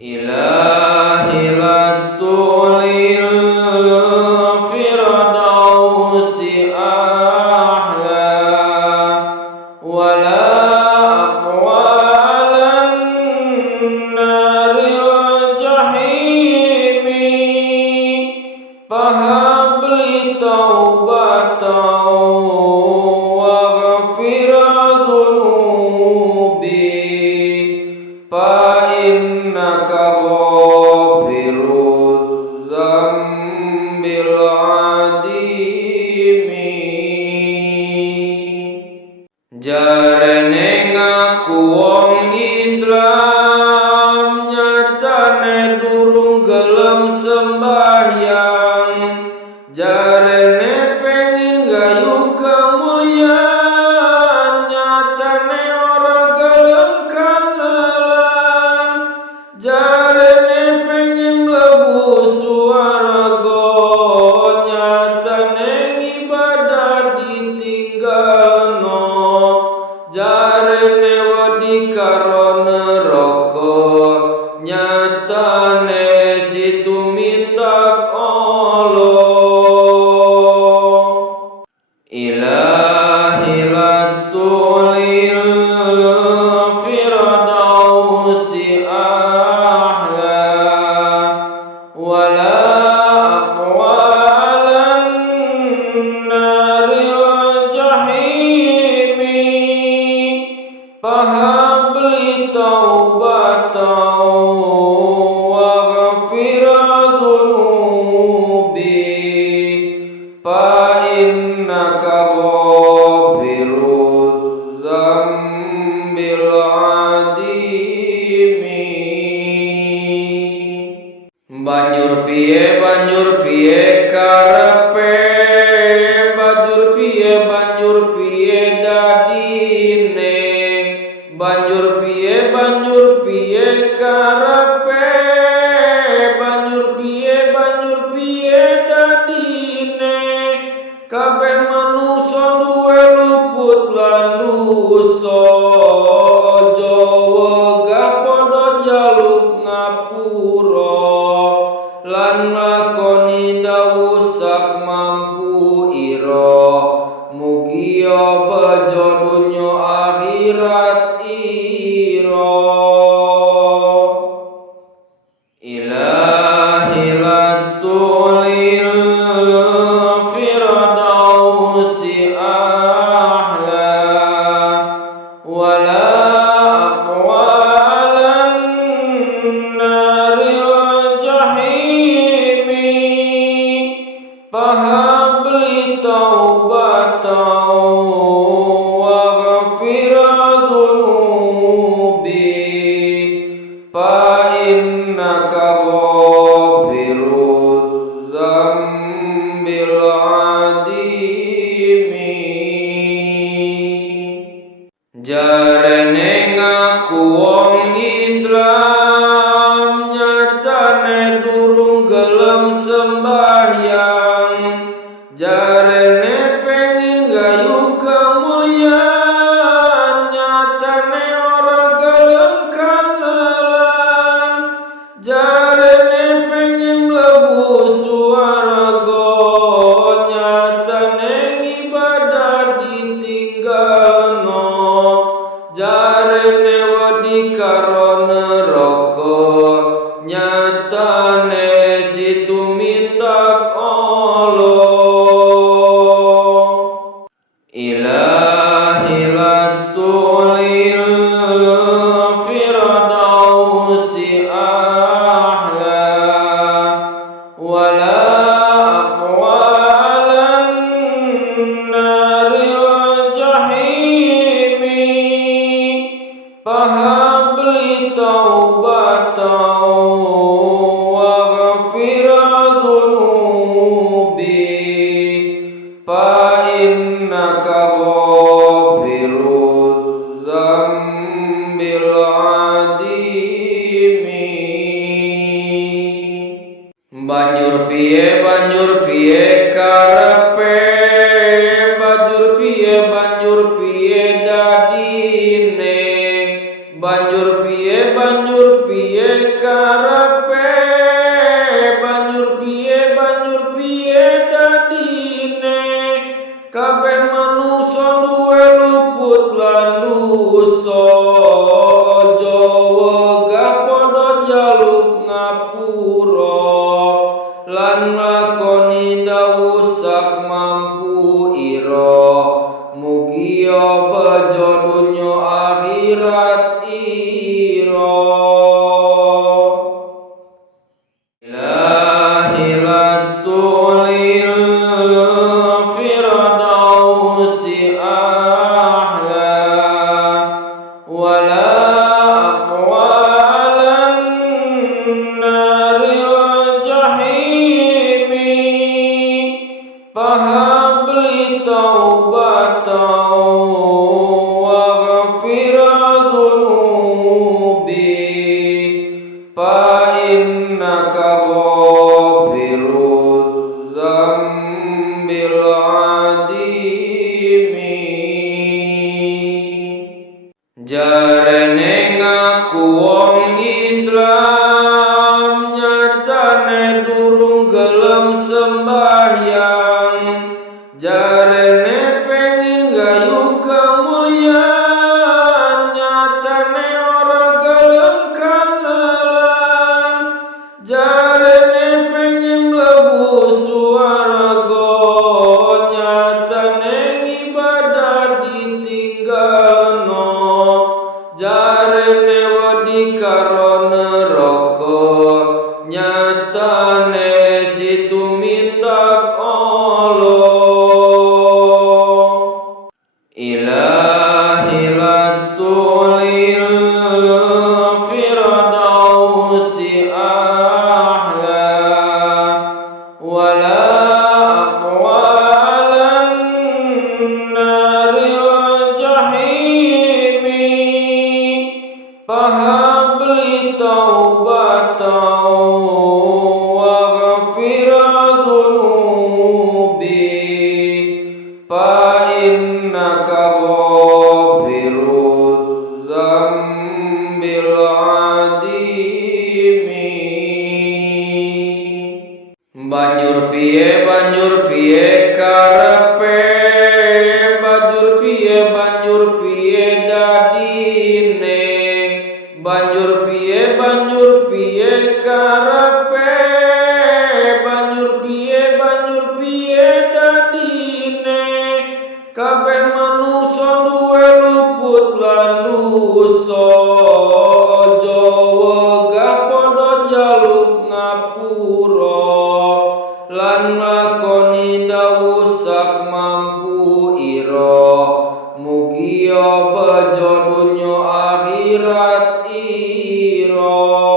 Ilahi lastu lil firdausi ahla wala aqwalan naril jahimi fahabli taubatan waghfir dhunubi fa innaka ghafirudz dzambil adimi. Jarene ngaku wong Islam nyatane durung gelem sembahyang, jarene pengin gayuh kemuliaan, nyatane ora gelem kangelan, jarene pengin mlebu swarga, nyatane ibadah ditinggalno, jarene wedi karo neraka, nyatane situ mindak Allah. Ilahi lastu lil firdausi ahla wala aqwalan naril jahimi fahabli taubatan waghfir dhunubi fa innaka ghafirudz dzambil adimi. Banjur piye karepe, banjur piye dadine, banjur piye karepe, banjur piye dadine, kabeh manungsa duwe luput lan dosa, aja wegah padha njaluk ngapura lan nglakoni dawuh sak mampu ira, mugi bejo dunya akhirat ira. Ilahi lastu lil firdausi ahla wala aqwalan naril jahimi fahabli taubatan waghfir dhunubi fa innaka ghafirudz dzambil adimi. Jarene ngaku wong Islam nyatane durung gelem sembahyang, jarene pengin gayuh kemuliaan, nyatane ora gelem kangelan, jarene pengin mlebu swarga, nyatane ibadah ditinggalno, jarene wedi karo neraka, nyatane situ mindak Allah. Ilahi lastu lil firdausi ahla wala aqwalan naril jahimi fahabli taubatan waghfir dhunubi fa innaka ghafirudz dzambil adimi. Banjur piye karepe, banjur piye dadine, banjur piye karepe, banjur piye dadine, kabeh manungsa duwe luput lan dosa, aja wegah padha njaluk ngapura lan nglakoni dawuh sak mampu ira, mugia bejo dunya akhirat ira. Ilahi lastu lil firdausi ahla wala aqwa alan naril jahimi, fahabli taubatan waghfir dhunubi, fa innaka ghafirudz dzambil adimi. Jarene ngaku wong Islam, nyatane durung gelem sembahyang, jarene pengin gayuh kemuliaan, nyatane ora gelem kangelan, jarene pengin mlebu swarga, nyatane ibadah ditinggalno, jarene wedi karo neraka, nyatane situ mindak Allah. Ilahi lastu lil firdausi ahla wala aqwa alan naril jahimi, fahabli taubatan waghfir dhunubi, fa innaka ghafirudz dzambil adimi. Banjur piye karepe, banjur piye dadine, banjur piye karepe, banjur piye dadine, kabeh manungsa duwe luput lan dosa, aja wegah padha njaluk ngapura lan nglakoni dawuh sak mampu ira, mugia bejo dunya akhirat ira.